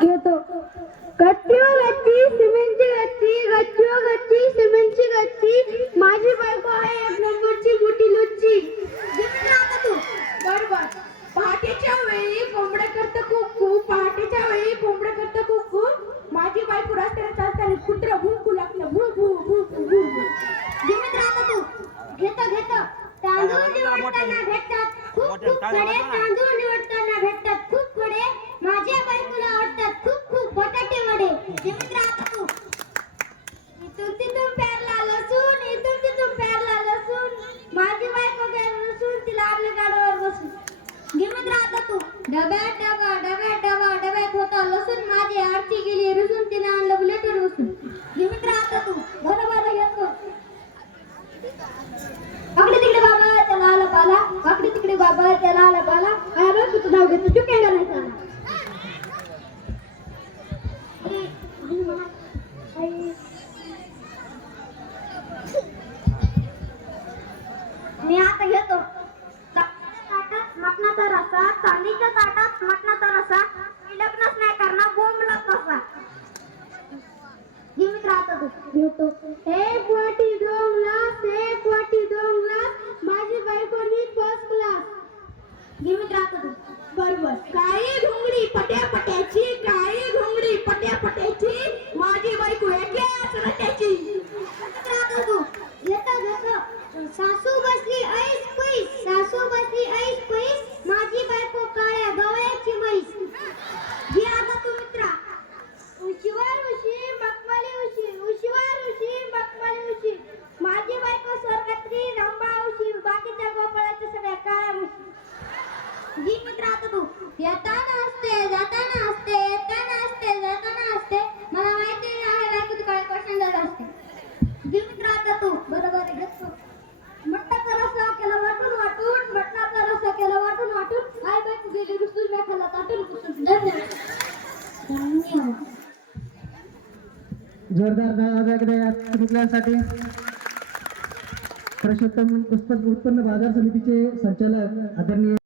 घेतो. गच्चीवर गच्ची सिमेंटची गच्ची, गच्चीवर गच्ची सिमेंटची गच्ची, माझी बायको आहे एक नंबरची मोठी लुच्ची. तू बरोबर. पहाटेच्या वेळी कोंबड्या करतं कुकू, पहाटेच्या वेळी कोंबड्या करतं कुकू, माझी बायको रस्त्याने चालताना कुत्रा भुंकू लागलं भू भू भू भू भू. तू घेतो तांदूळ निवडताना भेटतात खूप खूप खडे, तांदूळ निवडताना भेटतात खूप खडे, माझ्या बायकोला आवडतात खूप खूप बटाटे वडे. तू इथून तिथून पेरला लसूण, इथून तिथून पेरला लसूण, माझी बायको गेली लसूण तिला आपल्या गाडीवर बसून. तू डब्यात होता लसूण, माझी आरती गेली रुसून, तिला आणलं बुलेटवर बसून. तू बरोबर घेतो. आकडे तिकडे बाबा त्याला आला पाला, आकडे तिकडे बाबा त्याला आला पाला, काय बघ तुझं नाव घेतो तू काय नाही सांग. मी आता घेतो. ताटात मटणाचा रस्सा, चांदीच्या ताटात मटणाचा रस्सा, मी लग्नच नाही करणार बोंबलत नसा. तू घेतो. एक वाटी दोन ग्लास, एक वाटी दोन ग्लास, माझी बायको नी फर्स्ट क्लास. तू बरोबर. काळी घुंगडी पट्यापट्याची, काळी घुंगडी पट्यापट्याची, माझी बायको एकाच रट्याची. तू घेतो. सासू बसली ऐस पैस, सासू बसली ऐस पैस, माझी बायको काळ्या गवळ्याची म्हैस. तू मित्रा. उशीवर उशी मखमली उशी, उशीवर उशी मखमली उशी, माझी बायको स्वर्गातली रंबा उशी, बाकीच्या गोपाळाच्या सगळ्या काळ्या उशी. तू येताना असते जाताना असते, येताना असते जाताना असते, मला माहिती आहे बायकोची काय क्वेश्चन असते. तू बरोबर घेतो. मटणाचा रस्सा केला वाटून वाटून, मटणाचा रस्सा केला वाटून वाटून, आई बायको गेली रुसून, मी खाल्ला ताटून पुसून. धन्यवाद. जोरदार टाळ्या या विकल्यांसाठी. पुरुषोत्तम पुस्तक उत्पन्न बाजार समितीचे संचालक आदरणीय